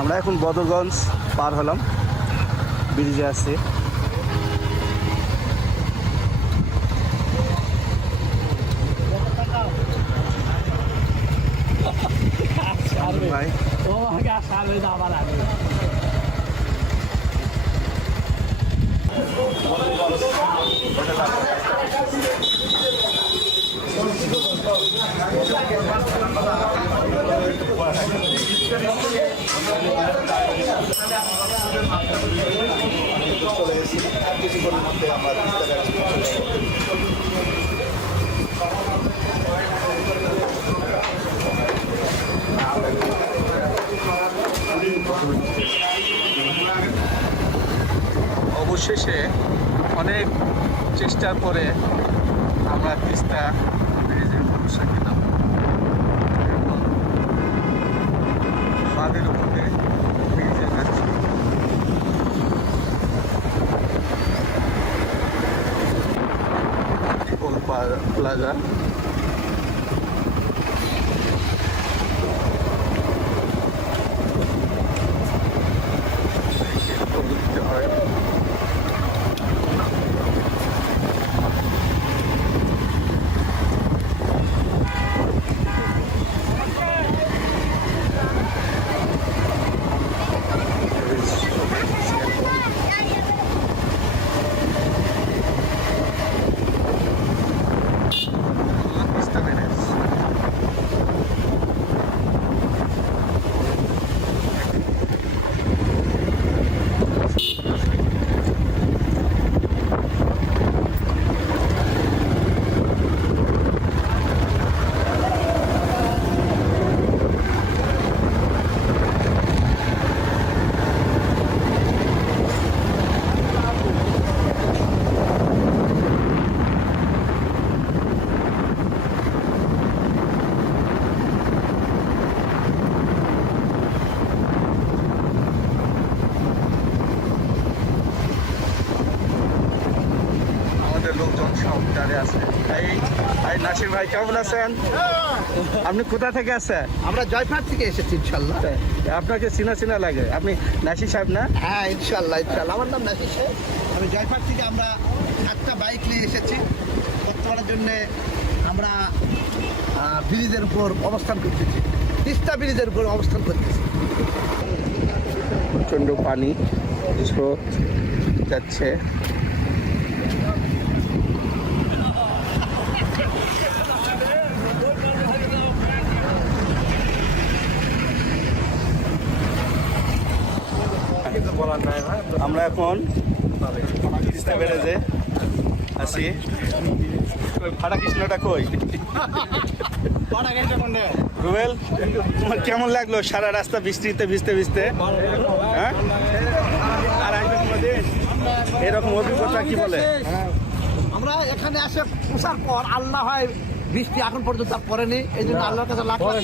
আমরা এখন বদরগঞ্জ পার হলাম। ব্রিজে আছে। ভাই অবশেষে অনেক চেষ্টার পরে আমরা তিস্তা ব্রিজে ভরসা পেলাম এখন বাঁধের উপরে ব্রিজে যাচ্ছি টিপল প্লাজা লোকজন সব দাঁড়িয়ে আছে। এই এই নাসির ভাই কেমন আছেন? আপনি কোথা থেকে আছেন? আমরা জয়পাট থেকে এসেছি ইনশাল্লাহ আপনাকে চিনা চিনা লাগে। আপনি নাসির সাহেব না? হ্যাঁ ইনশাল্লাহ ইনশাল্লাহ আমার নাম নাসির শেখ আমি জয়পাট থেকে আমরা একটা বাইক নিয়ে এসেছি। বর্তমানের জন্য আমরা ব্রিজের উপর অবস্থান করতেছি। তিস্তা ব্রিজের উপর অবস্থান করতেছি। প্রচণ্ড পানি যাচ্ছে। আমরা এখন তিস্তা ব্যারেজে আছি। ওই ফাটা কৃষ্ণটা কই? রুবেল তোমার কেমন লাগল সারা রাস্তা বৃষ্টিতে ভিজতে ভিজতে? হ্যাঁ? আর আসবে কোনোদিন? এরকম অভিজ্ঞতা কি বলে? আমরা এখানে এসে পোষার পর আল্লাহ হয় বৃষ্টি এখন পর্যন্ত পড়েনি এই জন্য আল্লাহর কাছে লাখ লাখ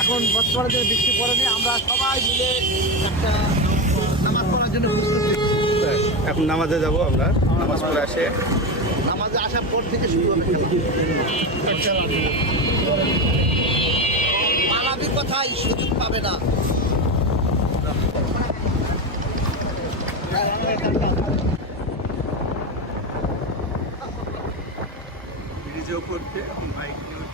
এখন বর্তমানে যদি বৃষ্টি পড়েনি আমরা সবাই মিলে একটা নামাজ পড়ার জন্য এখন নামাজে যাব আমরা। নামাজ পড়ে আসে। নামাজে আসার পর থেকে শুরু হবে মালাবি কথাই সুযোগ পাবে না। ভিডিও করতে এখন বাইক নিয়ে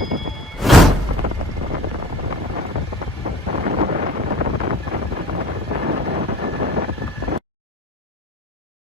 you.